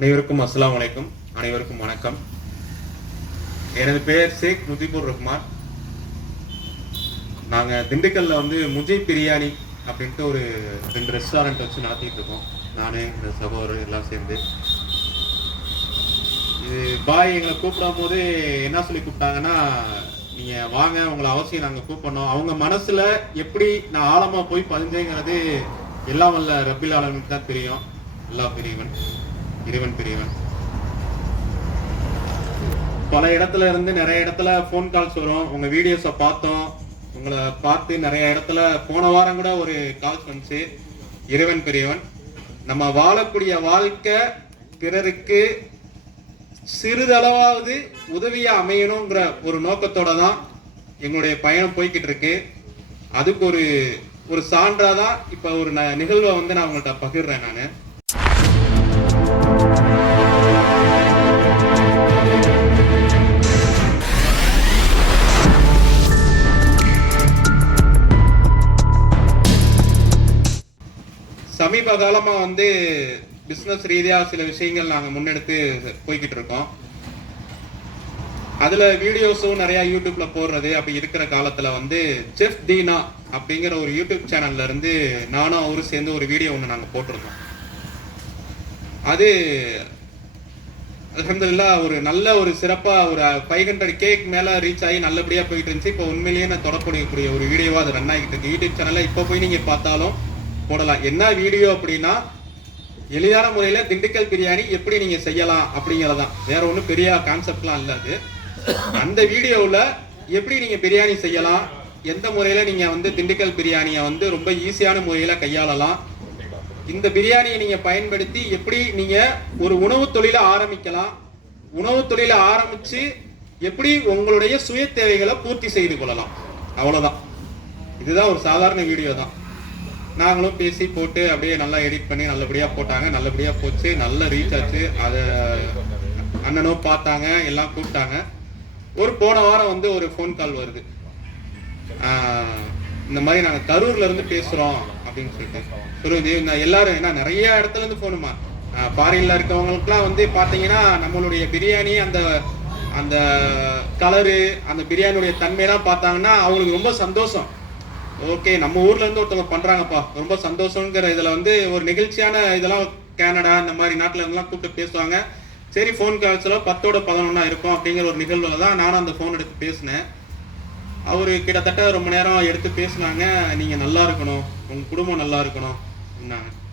அனைவருக்கும் அஸ்ஸலாமு அலைக்கும். அனைவருக்கும் வணக்கம். எனது பெயர் ஷேக் முஜிபுர் ரஹ்மான். நாங்கள் திண்டுக்கல்ல வந்து முஜிப் பிரியாணி அப்படின்ட்டு ஒரு 2 ரெஸ்டாரண்ட் வச்சு நடத்திட்டு இருக்கோம். நானே இந்த சகோதரர் எல்லாம் சேர்ந்து. இது பாய் எங்களை கூப்பிடும் போது என்ன சொல்லி கூப்பிட்டாங்கன்னா, நீங்கள் வாங்க, உங்களை அவசியம் நாங்கள் கூப்பிடணும். அவங்க மனசில் எப்படி நான் ஆழமாக போய் பதிஞ்சேங்கிறது எல்லாம் வல்ல ரப்பில் ஆலமீனுக்கு தான் தெரியும். அல்லாஹ் பெரியவன், இறைவன் பெரியவன். பல இடத்துல இருந்து நிறைய இடத்துல ஃபோன் கால்ஸ் வரும். உங்க வீடியோஸை பார்த்தோம், உங்களை பார்த்து நிறைய இடத்துல போன வாரம் கூட ஒரு கால்ஸ் வந்துச்சு. இறைவன் பெரியவன். நம்ம வாழக்கூடிய வாழ்க்கை பிறருக்கு சிறிதளவாவது உதவியா அமையணுங்கிற ஒரு நோக்கத்தோட தான் எங்களுடைய பயணம் போய்கிட்டு இருக்கு. அதுக்கு ஒரு சான்றாதான் இப்ப ஒரு நிகழ்வை வந்து நான் உங்கள்கிட்ட பகிர்றேன். நான் சமீப காலமா வந்து பிசினஸ் ரீதியா சில விஷயங்கள் நாங்க முன்னெடுத்து போய்கிட்டு இருக்கோம். அதுல வீடியோஸும் நிறைய யூடியூப்ல போடுறது அப்படி இருக்கிற காலத்துல வந்து செஃப் தீனா அப்படிங்கிற ஒரு யூடியூப் சேனல்ல இருந்து நானும் அவரும் சேர்ந்து ஒரு வீடியோ ஒன்று நாங்க போட்டிருந்தோம். அது அல்ஹம்துலில்லாஹ் ஒரு நல்ல ஒரு சிறப்பா ஒரு 500K மேல ரீச் ஆகி நல்லபடியா போயிட்டு இருந்துச்சு. இப்போ உண்மையிலேயே நான் தொடரக்கூடிய ஒரு வீடியோவா அது ரன் ஆகிட்டு இருக்கு. யூடியூப் சேனல்ல இப்போ போய் நீங்க பார்த்தாலும் போடலாம். என்ன வீடியோ அப்படின்னா, எளிதான முறையில திண்டுக்கல் பிரியாணி எப்படி நீங்க செய்யலாம் அப்படிங்கறதான். வேற ஒன்றும் பெரிய கான்செப்ட்லாம் இல்லை. அது அந்த வீடியோவில் எப்படி நீங்க பிரியாணி செய்யலாம், எந்த முறையில நீங்க வந்து திண்டுக்கல் பிரியாணியை வந்து ரொம்ப ஈஸியான முறையில கையாளலாம், இந்த பிரியாணியை நீங்க பயன்படுத்தி எப்படி நீங்க ஒரு உணவு தொழிலை ஆரம்பிக்கலாம், உணவு தொழிலை ஆரம்பிச்சு எப்படி உங்களுடைய சுய தேவைகளை பூர்த்தி செய்து கொள்ளலாம். அவ்வளவுதான். இதுதான் ஒரு சாதாரண வீடியோ தான். நாங்களும் பேசி போட்டு அப்படியே நல்லா எடிட் பண்ணி நல்லபடியாக போட்டாங்க. நல்லபடியாக போச்சு, நல்ல ரீச் ஆச்சு. அதை அண்ணனும் பார்த்தாங்க, எல்லாம் கூப்பிட்டாங்க. போன வாரம் வந்து ஒரு ஃபோன் கால் வருது. இந்த மாதிரி நாங்கள் கரூர்ல இருந்து பேசுகிறோம் அப்படின்னு சொல்லுது. எல்லாரும் என்ன நிறைய இடத்துல இருந்து ஃபோனுமா, ஃபாரின்ல இருக்கவங்களுக்குலாம் வந்து பார்த்தீங்கன்னா நம்மளுடைய பிரியாணி அந்த அந்த கலரு அந்த பிரியாணியுடைய தன்மையெல்லாம் பார்த்தாங்கன்னா அவங்களுக்கு ரொம்ப சந்தோஷம். ஓகே, நம்ம ஊர்ல இருந்து ஒருத்தவங்க பண்றாங்கப்பா, ரொம்ப சந்தோஷங்கிற இதுல வந்து ஒரு நிகழ்ச்சியான இதெல்லாம் கனடா இந்த மாதிரி நாட்டுல இருந்தெல்லாம் கூப்பிட்டு பேசுவாங்க. சரி, ஃபோன் கால்ஸ்ல 10ஓட 11 இருக்கும் அப்படிங்கிற ஒரு நிகழ்வுல தான் நானும் அந்த ஃபோன் எடுத்து பேசினேன். அவரு கிட்டத்தட்ட ரொம்ப நேரம் எடுத்து பேசினாங்க. நீங்க நல்லா இருக்கணும், உங்க குடும்பம் நல்லா இருக்கணும்.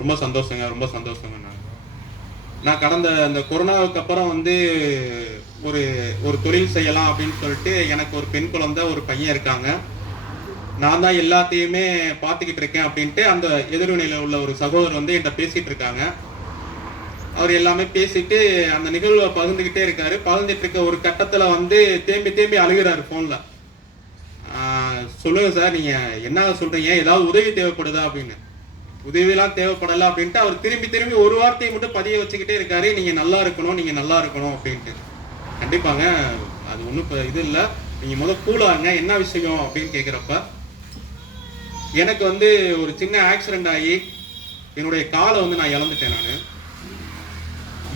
ரொம்ப சந்தோஷங்க, ரொம்ப சந்தோஷங்க. நான் கடந்த அந்த கொரோனாவுக்கு அப்புறம் வந்து ஒரு தொழில் செய்யலாம் அப்படின்னு சொல்லிட்டு எனக்கு ஒரு பெண் குழந்தை ஒரு பையன் இருக்காங்க. நான் தான் எல்லாத்தையுமே பார்த்துக்கிட்டு இருக்கேன் அப்படின்ட்டு அந்த எதிர்வினையில உள்ள ஒரு சகோதரர் வந்து என்கிட்ட பேசிட்டு இருக்காங்க. அவர் எல்லாமே பேசிட்டு அந்த நிகழ்வை பகிர்ந்துகிட்டே இருக்காரு. பகிர்ந்துட்டு இருக்க ஒரு கட்டத்துல வந்து தேம்பி அழுகிறாரு போன்ல. சொல்லுங்க சார், நீங்க என்ன சொல்றீங்க, ஏதாவது உதவி தேவைப்படுதா அப்படின்னு. உதவியெல்லாம் தேவைப்படல அப்படின்ட்டு அவர் திரும்பி ஒரு வார்த்தையை மட்டும் பதிய வச்சுக்கிட்டே இருக்காரு. நீங்க நல்லா இருக்கணும், நீங்க நல்லா இருக்கணும் அப்படின்ட்டு. கண்டிப்பாங்க, அது ஒன்றும் இது இல்லை, நீங்க கூலாங்க, என்ன விஷயம் அப்படின்னு கேட்குறப்ப எனக்கு வந்து ஒரு சின்ன ஆக்சிடென்ட் ஆகி என்னுடைய காலை வந்து நான் இழந்துட்டேன். நான்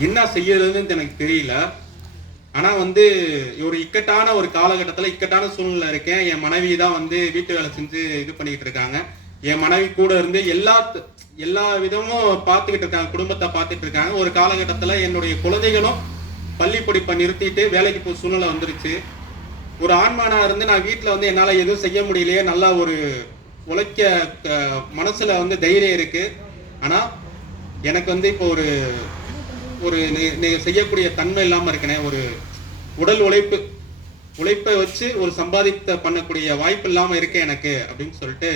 என்ன செய்யறதுன்னு எனக்கு தெரியல. ஆனா வந்து ஒரு இக்கட்டான ஒரு காலகட்டத்தில் இக்கட்டான சூழ்நிலை இருக்கேன். என் மனைவி தான் வந்து வீட்டு வேலை செஞ்சு இது பண்ணிக்கிட்டு இருக்காங்க. என் மனைவி கூட இருந்து எல்லா விதமும் பார்த்துக்கிட்டு இருக்காங்க, குடும்பத்தை பார்த்துட்டு இருக்காங்க. ஒரு காலகட்டத்தில் என்னுடைய குழந்தைகளும் பள்ளி படிப்பை நிறுத்திட்டு வேலைக்கு போய் சூழ்நிலை வந்துருச்சு. ஒரு ஆண்மகனா இருந்து நான் வீட்டில் வந்து என்னால் எதுவும் செய்ய முடியலையே, நல்லா ஒரு உழைக்க மனசுல வந்து தைரியம் இருக்கு. ஆனா எனக்கு வந்து இப்போ ஒரு செய்யக்கூடிய தன்மை இல்லாம இருக்கனே, ஒரு உடல் உழைப்பை வச்சு ஒரு சம்பாதித்த பண்ணக்கூடிய வாய்ப்பு இல்லாம இருக்கேன் எனக்கு அப்படின்னு சொல்லிட்டு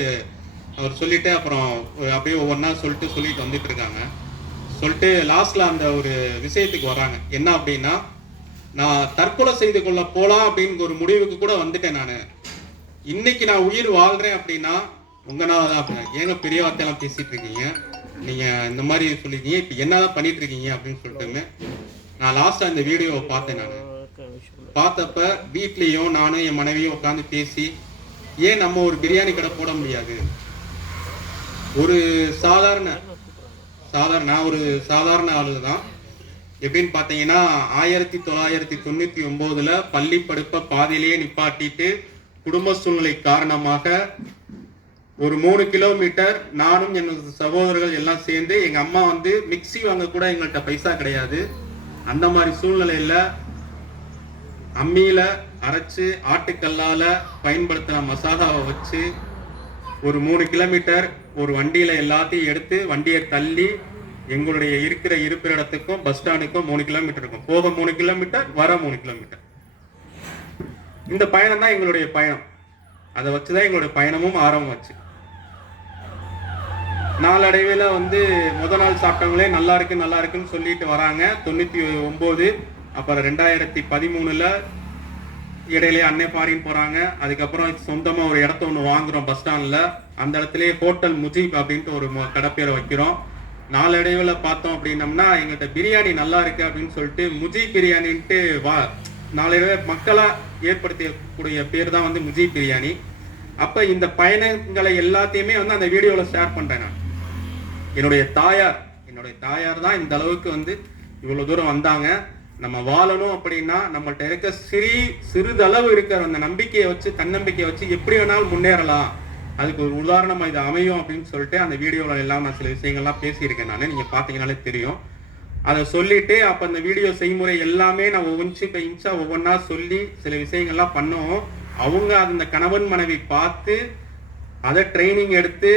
அவர் சொல்லிட்டு அப்புறம் அப்படியே ஒவ்வொன்றா சொல்லிட்டு வந்துட்டு இருக்காங்க. சொல்லிட்டு லாஸ்ட்ல அந்த ஒரு விஷயத்துக்கு வராங்க. என்ன அப்படின்னா, நான் தற்கொலை செய்து கொள்ள போலாம் அப்படின்னு ஒரு முடிவுக்கு கூட வந்துட்டேன். நான் இன்னைக்கு நான் உயிர் வாழ்றேன் அப்படின்னா உங்களால தான். அப்படின்னா ஏங்க பெரிய வார்த்தையெல்லாம் பேசிட்டு இருக்கீங்க, நீங்க இந்த மாதிரி சொல்லிருக்கீங்க, இப்ப என்னதான் பண்ணிட்டு இருக்கீங்க அப்படின்னு சொல்லிட்டு நான் லாஸ்டா இந்த வீடியோவை பார்த்தேன். நான் பார்த்தப்ப வீட்லயும் நானும் என் மனைவியும் உட்காந்து பேசி, ஏன் நம்ம ஒரு பிரியாணி கடை போட முடியாது, ஒரு சாதாரண நான் ஒரு சாதாரண ஆளு தான், எப்படின்னு பாத்தீங்கன்னா 1999 பள்ளி படிப்பை பாதியிலேயே நிப்பாட்டிட்டு குடும்ப சூழ்நிலை காரணமாக ஒரு 3 கிலோமீட்டர் நானும் என்னோட சகோதரர்கள் எல்லாம் சேர்ந்து, எங்க அம்மா வந்து மிக்சி வாங்க கூட எங்கள்கிட்ட பைசா கிடையாது. அந்த மாதிரி சூழ்நிலையில அம்மியில அரைச்சு ஆட்டுக்கல்லால பயன்படுத்தின மசாலாவை வச்சு ஒரு 3 கிலோமீட்டர் ஒரு வண்டியில எல்லாத்தையும் எடுத்து வண்டியை தள்ளி எங்களுடைய இருக்கிற இருப்பிட இடத்துக்கும் பஸ் ஸ்டாண்டுக்கும் 3 கிலோமீட்டர் இருக்கும். போக 3 கிலோமீட்டர், வர 3 கிலோமீட்டர். இந்த பயணம் தான் எங்களுடைய பயணம். அதை வச்சுதான் எங்களுடைய பயணமும் ஆரம்பமாச்சு. நாளடைவில் வந்து முதல் நாள் சாப்பிட்டவங்களே நல்லா இருக்குன்னு சொல்லிட்டு வராங்க. 99, அப்புறம் 2013 இடையிலே அன்னை ஃபாரின் போறாங்க. அதுக்கப்புறம் சொந்தமா ஒரு இடத்த ஒன்று வாங்குறோம் பஸ் ஸ்டாண்ட்ல. அந்த இடத்துலயே ஹோட்டல் முஜீப் அப்படின்ட்டு ஒரு கடைப்பேரை வைக்கிறோம். நாளடைவில் பார்த்தோம் அப்படின்னம்னா எங்கள்கிட்ட பிரியாணி நல்லா இருக்கு அப்படின்னு சொல்லிட்டு முஜீப் பிரியாணின்ட்டு நாளடைவில் மக்களா ஏற்படுத்தக்கூடிய பேர் தான் வந்து முஜீப் பிரியாணி. அப்ப இந்த பயணங்களை எல்லாத்தையுமே வந்து அந்த வீடியோல ஷேர் பண்றேன் நான். என்னுடைய தாயார் தான் இந்த அளவுக்கு வந்து இவ்வளவு தூரம் வந்தாங்க. நம்ம வாழணும் அப்படின்னா நம்மள்ட்ட இருக்க சிறிதளவு இருக்கிற அந்த நம்பிக்கையை வச்சு, தன்னம்பிக்கையை வச்சு எப்படி வேணாலும் முன்னேறலாம், அதுக்கு ஒரு உதாரணமா இது அமையும் அப்படின்னு சொல்லிட்டு அந்த வீடியோல எல்லாம் நான் சில விஷயங்கள்லாம் பேசியிருக்கேன். நான் நீங்க பாத்தீங்கன்னாலே தெரியும். அதை சொல்லிட்டு அப்ப அந்த வீடியோ செய்முறை எல்லாமே நான் இன்ச்சா ஒவ்வொன்றா சொல்லி சில விஷயங்கள்லாம் பண்ணோம். அவங்க அந்த கணவன் மனைவி பார்த்து அதை ட்ரைனிங் எடுத்து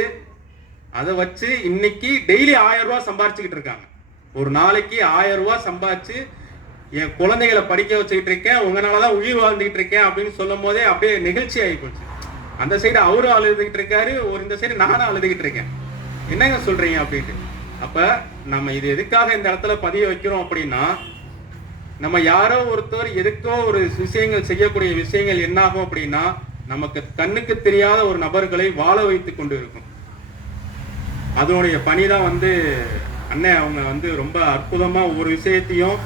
அதை வச்சு இன்னைக்கு டெய்லி 1000 ரூபாய் சம்பாரிச்சுக்கிட்டு இருக்காங்க. ஒரு நாளைக்கு 1000 ரூபாய் சம்பாதிச்சு என் குழந்தைகளை படிக்க வச்சுக்கிட்டு இருக்கேன், உங்களாலதான் உயிர் வாழ்ந்துகிட்டு இருக்கேன் அப்படின்னு சொல்லும் போதே அப்படியே நிகழ்ச்சி ஆகி போச்சு. அந்த சைடு அவரும் அழுதுகிட்டு இருக்காரு, இந்த சைடு நானும் அழுதுகிட்டு இருக்கேன். என்னங்க சொல்றீங்க அப்படின்ட்டு. அப்ப நம்ம இது எதுக்காக இந்த இடத்துல பதிய வைக்கிறோம் அப்படின்னா, நம்ம யாரோ ஒருத்தர் எதுக்கோ ஒரு விஷயங்கள் செய்யக்கூடிய விஷயங்கள் என்னாகும் அப்படின்னா நமக்கு கண்ணுக்கு தெரியாத ஒரு நபர்களை வாழ வைத்து கொண்டு இருக்கும். அதனுடைய பணிதான் வந்து அண்ணன் அவங்க வந்து ரொம்ப அற்புதமா ஒவ்வொரு விஷயத்தையும்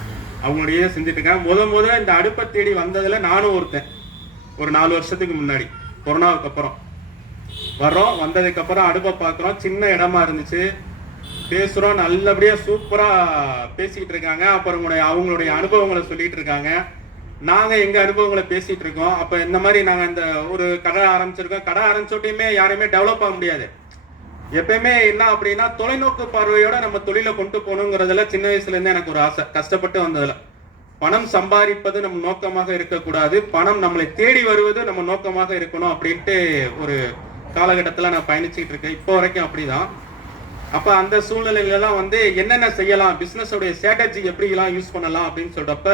அவங்களுடைய செஞ்சுட்டு இருக்காங்க. முத இந்த அடுப்பை தேடி வந்ததுல நானும் ஒருத்தன். ஒரு 4 வருஷத்துக்கு முன்னாடி கொரோனாவுக்கு அப்புறம் வந்ததுக்கு அப்புறம் அடுப்பை பார்க்குறோம். சின்ன இடமா இருந்துச்சு, பேசுறோம், நல்லபடியா சூப்பரா பேசிக்கிட்டு இருக்காங்க. அப்புறம் அவங்களுடைய அனுபவங்களை சொல்லிட்டு இருக்காங்க, நாங்க எங்க அனுபவங்களை பேசிட்டு இருக்கோம். அப்ப இந்த மாதிரி நாங்க இந்த ஒரு கடை ஆரம்பிச்சிருக்கோம். கடை ஆரம்பிச்சோட்டையுமே யாரையுமே டெவலப் ஆக முடியாது. எப்பயுமே என்ன அப்படின்னா தொலைநோக்கு பார்வையோட நம்ம தொழிலை கொண்டு போகணுங்கிறதுல சின்ன வயசுல இருந்து எனக்கு ஒரு ஆசை. கஷ்டப்பட்டு வந்ததுல பணம் சம்பாதிப்பது நம்ம நோக்கமாக இருக்கக்கூடாது, பணம் நம்மளை தேடி வருவது நம்ம நோக்கமாக இருக்கணும் அப்படின்ட்டு ஒரு காலகட்டத்துல நான் பயணிச்சுட்டு இருக்கேன். இப்போ வரைக்கும் அப்படிதான். அப்ப அந்த சூழ்நிலையில தான் வந்து என்னென்ன செய்யலாம், பிசினஸோடைய ஸ்ட்ராட்டஜி எப்படி எல்லாம் யூஸ் பண்ணலாம் அப்படின்னு சொல்றப்ப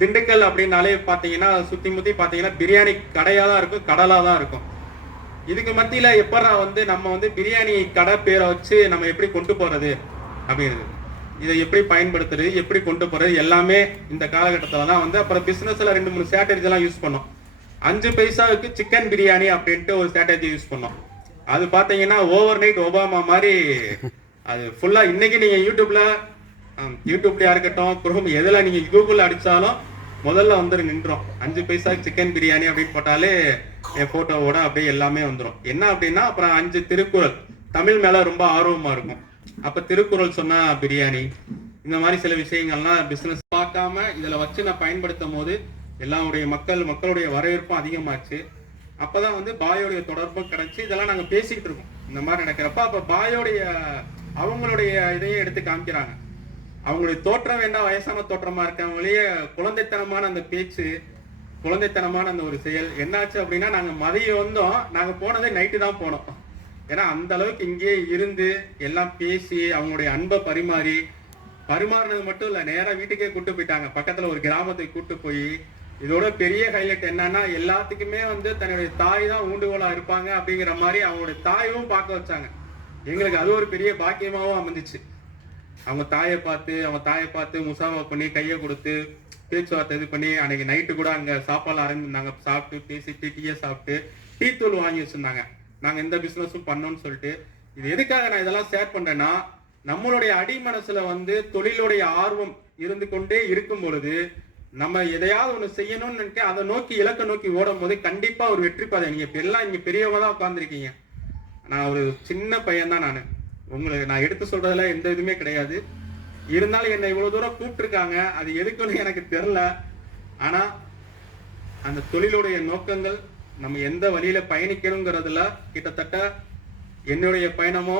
திண்டுக்கல் அப்படின்னாலே பாத்தீங்கன்னா சுத்தி முத்தி பாத்தீங்கன்னா பிரியாணி கடையா தான் இருக்கும், கடலா தான் இருக்கும். இதுக்கு மத்தியில எப்படா வந்து நம்ம வந்து பிரியாணி கடை பேரை வச்சு நம்ம எப்படி கொண்டு போறது அப்படிங்கிறது, இதை எப்படி பயன்படுத்துறது, எப்படி கொண்டு போறது எல்லாமே இந்த காலகட்டத்துல தான் வந்து. அப்புறம் பிசினஸ்ல 2-3 ஸ்ட்ராட்டஜி எல்லாம் யூஸ் பண்ணோம். 5 பைசாவுக்கு சிக்கன் பிரியாணி அப்படின்ட்டு ஒரு ஸ்ட்ராட்டஜி யூஸ் பண்ணோம். அது பாத்தீங்கன்னா ஓவர் நைட் ஒபாமா மாதிரி அது ஃபுல்லா. இன்னைக்கு நீங்க யூடியூப்லயா இருக்கட்டும், குரோம் எதுல நீங்க கூகுள் அடிச்சாலும் முதல்ல வந்து நின்றோம். 5 பைசா சிக்கன் பிரியாணி அப்படின்னு போட்டாலே என் போட்டோவோட அப்படியே எல்லாமே வந்துடும். என்ன அப்படின்னா அப்புறம் 5 திருக்குறள், தமிழ் மேல ரொம்ப ஆர்வமா இருக்கும். அப்ப திருக்குறள் சொன்னா பிரியாணி, இந்த மாதிரி சில விஷயங்கள்லாம் பிசினஸ் பார்க்காம இதுல வச்சு நான் பயன்படுத்தும் போது எல்லாருடைய மக்களுடைய வரவேற்பும் அதிகமாச்சு. அப்பதான் வந்து பாயோடைய தொடர்பும் கிடைச்சி இதெல்லாம் நாங்க பேசிக்கிட்டு இருக்கோம் இந்த மாதிரி நடக்கிறப்ப. அப்ப பாயோடைய அவங்களுடைய இதையும் எடுத்து காமிக்கிறாங்க. அவங்களுடைய தோற்றம் வேண்டாம் வயசான தோற்றமா இருக்கவங்களையே குழந்தைத்தனமான அந்த பேச்சு, குழந்தைத்தனமான அந்த ஒரு செயல் என்னாச்சு அப்படின்னா, நாங்க மதியம் வந்தோம், நாங்க போனதே நைட்டு தான் போனோம். ஏன்னா அந்த அளவுக்கு இங்கேயே இருந்து எல்லாம் பேசி அவங்களுடைய அன்பை பரிமாறினது மட்டும் இல்ல, நேரா வீட்டுக்கே கூட்டு போயிட்டாங்க. பக்கத்துல ஒரு கிராமத்துக்கு கூட்டு போய், இதோட பெரிய ஹைலைட் என்னன்னா எல்லாத்துக்குமே வந்து தன்னுடைய தாய் தான் ஊண்டுகோலா இருப்பாங்க அப்படிங்கிற மாதிரி அவங்களுடைய தாயும் பார்க்க வச்சாங்க. எங்களுக்கு அது ஒரு பெரிய பாக்கியமாவும் அமைஞ்சிச்சு. அவங்க தாயை பார்த்து முசாவா பண்ணி கையை கொடுத்து பேச்சுவார்த்தை இது பண்ணி அன்னைக்கு நைட்டு கூட அங்க சாப்பாடு அரேஞ்சிருந்தாங்க. சாப்பிட்டு பேசிட்டு டீயை சாப்பிட்டு டீ தூள் வாங்கி வச்சிருந்தாங்க. நாங்க இந்த பிசினஸும் பண்ணோம்னு சொல்லிட்டு. இது எதுக்காக நான் இதெல்லாம் ஷேர் பண்றேன்னா, நம்மளுடைய அடி மனசுல வந்து தொழிலுடைய ஆர்வம் இருந்து கொண்டே இருக்கும் பொழுது நம்ம எதையாவது ஒண்ணு செய்யணும்னு நினைக்க அதை நோக்கி இலக்கை நோக்கி ஓடும் போது கண்டிப்பா ஒரு வெற்றி பாதை. நீங்க பெரியவங்க தான் உட்கார்ந்துருக்கீங்க, நான் ஒரு சின்ன பையன் தான். நான் எடுத்து சொல்றதுல எந்த இதுவுமே கிடையாது. இருந்தாலும் என்னை இவ்வளவு தூரம் கூப்பிட்டுருக்காங்க, அது எதுக்குன்னு எனக்கு தெரியல. ஆனா அந்த தொழிலுடைய நோக்கங்கள் நம்ம எந்த வழியில பயணிக்கணுங்கிறதுல கிட்டத்தட்ட என்னுடைய பயணமோ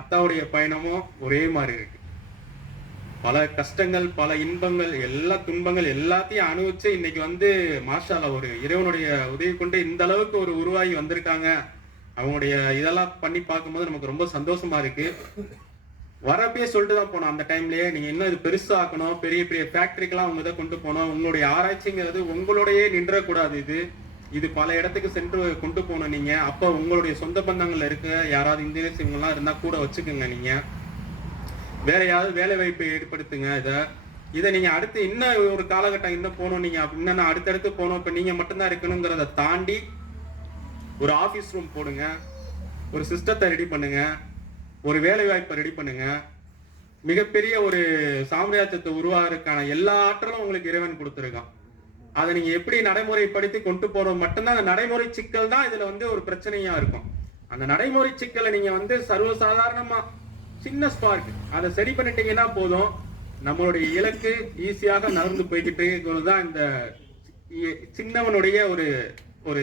அத்தாவுடைய பயணமோ ஒரே மாதிரி இருக்கு. பல கஷ்டங்கள், பல இன்பங்கள், எல்லா துன்பங்கள் எல்லாத்தையும் அனுபவிச்சு இன்னைக்கு வந்து மாஷா அல்லாஹ் ஒரு இறைவனுடைய உதவி கொண்டு இந்த அளவுக்கு ஒரு உருவாகி வந்திருக்காங்க. அவங்களுடைய இதெல்லாம் பண்ணி பார்க்கும்போது நமக்கு ரொம்ப சந்தோஷமா இருக்கு. வரப்பே சொல்லிட்டு தான் போனோம் அந்த டைம்லயே, நீங்க இன்னும் இது பெருசாக்கணும், பெரிய பெரிய ஃபேக்டரிக்கெல்லாம் அவங்க இதை கொண்டு போனோம், உங்களுடைய ஆராய்ச்சிங்கிறது உங்களோடயே நின்றக்கூடாது, இது பல இடத்துக்கு சென்று கொண்டு போகணும். நீங்க அப்ப உங்களுடைய சொந்த பந்தங்கள்ல இருக்க யாராவது இன்ஜினியர்ஸ் இவங்கெல்லாம் இருந்தா கூட வச்சுக்கோங்க. நீங்க வேற யாராவது வேலை வாய்ப்பை ஏற்படுத்துங்க. இதை நீங்க அடுத்து இன்னும் ஒரு காலகட்டம் இன்னும் போகணும், நீங்க இன்னும் அடுத்தடுத்து போகணும். இப்ப நீங்க மட்டும்தான் இருக்கணுங்கிறத தாண்டி ஒரு ஆபீஸ் ரூம் போடுங்க, ஒரு சிஸ்டத்தை ரெடி பண்ணுங்க, ஒரு வேலை வாய்ப்பை ரெடி பண்ணுங்க. மிகப்பெரிய ஒரு சாம்ராஜ்யத்தை உருவாகிறதுக்கான எல்லா ஆற்றலும் உங்களுக்கு இறைவன் கொடுத்துருக்கான். அதை நீங்க எப்படி நடைமுறைப்படுத்தி கொண்டு போறது மட்டும்தான். அந்த நடைமுறை சிக்கல் தான் இதுல வந்து ஒரு பிரச்சனையா இருக்கும். அந்த நடைமுறை சிக்கலை நீங்க வந்து சர்வசாதாரணமா சின்ன ஸ்பார்க் அதை சரி பண்ணிட்டீங்கன்னா போதும், நம்மளுடைய இலக்கு ஈஸியாக நகர்ந்து போய்கிட்டு தான் இந்த சின்னவனுடைய ஒரு ஒரு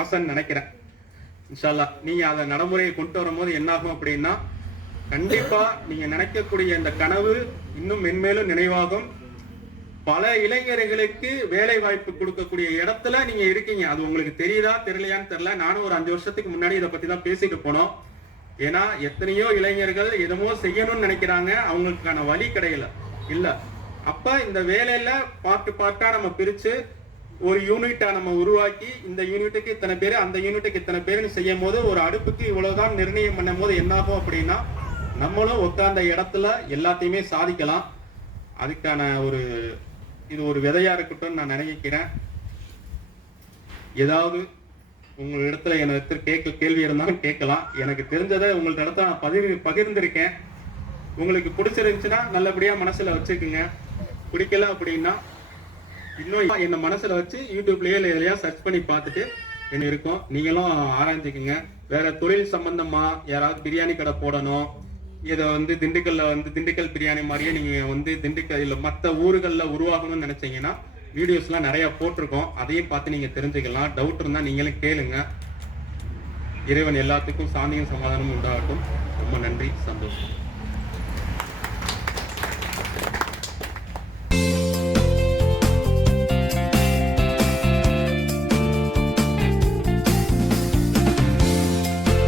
ஆசைன்னு நினைக்கிறேன். இன்ஷா அல்லாஹ் நீங்க அதை நடைமுறையை கொண்டு வரும்போது என்ன ஆகும் அப்படின்னா, கண்டிப்பா நீங்க நினைக்கக்கூடிய இந்த கனவு இன்னும் மென்மேலும் நினைவாகும். பல இளைஞர்களுக்கு வேலை வாய்ப்பு கொடுக்கக்கூடிய இடத்துல நீங்க இருக்கீங்க. அது உங்களுக்கு தெரியுதா தெரியலையான்னு தெரியல. நானும் ஒரு 5 வருஷத்துக்கு முன்னாடி இதை பத்தி தான் பேசிட்டு போனோம். ஏன்னா எத்தனையோ இளைஞர்கள் எதுமோ செய்யணும்னு நினைக்கிறாங்க, அவங்களுக்கான வழி கிடையல இல்ல. அப்ப இந்த வேலையில பார்ட்டா நம்ம பிரிச்சு ஒரு யூனிட்டா நம்ம உருவாக்கி, இந்த யூனிட்டுக்கு இத்தனை பேர், அந்த யூனிட்டுக்கு இத்தனை பேருன்னு செய்யும் போது, ஒரு அடுப்புக்கு இவ்வளவுதான் நிர்ணயம் பண்ணும் போது என்ன ஆகும் அப்படின்னா, நம்மளும் உட்கார்ந்த இடத்துல எல்லாத்தையுமே சாதிக்கலாம். அதுக்கான இது ஒரு விதையா இருக்கட்டும் நான் நினைக்கிறேன். ஏதாவது உங்களிடத்துல எனக்கு கேள்வி இருந்தாலும் கேட்கலாம். எனக்கு தெரிஞ்சதை உங்கள்ட்ட இடத்த நான் பகிர்ந்திருக்கேன். உங்களுக்கு பிடிச்சிருந்துச்சுன்னா நல்லபடியா மனசுல வச்சுக்குங்க. பிடிக்கல அப்படின்னா இன்னும் என்ன மனசுல வச்சு யூடியூப்லயே எதையா சர்ச் பண்ணி பார்த்துட்டு என்ன இருக்கும் நீங்களும் ஆராய்ஞ்சுக்குங்க. வேற தொழில் சம்பந்தமா யாராவது பிரியாணி கடை போடணும், இதை வந்து திண்டுக்கல் பிரியாணி மாதிரியே நீங்க வந்து திண்டுக்கல் இல்ல மற்ற ஊர்கள்ல உருவாகணும்னு நினைச்சீங்கன்னா வீடியோஸ்லாம் நிறைய போட்டிருக்கோம், அதையும் பார்த்து நீங்க தெரிஞ்சுக்கலாம். டவுட் இருந்தா நீங்களும் கேளுங்க. இறைவன் எல்லாத்துக்கும் சாந்தியும் சமாதானமும் உண்டாகட்டும். ரொம்ப நன்றி, சந்தோஷம்.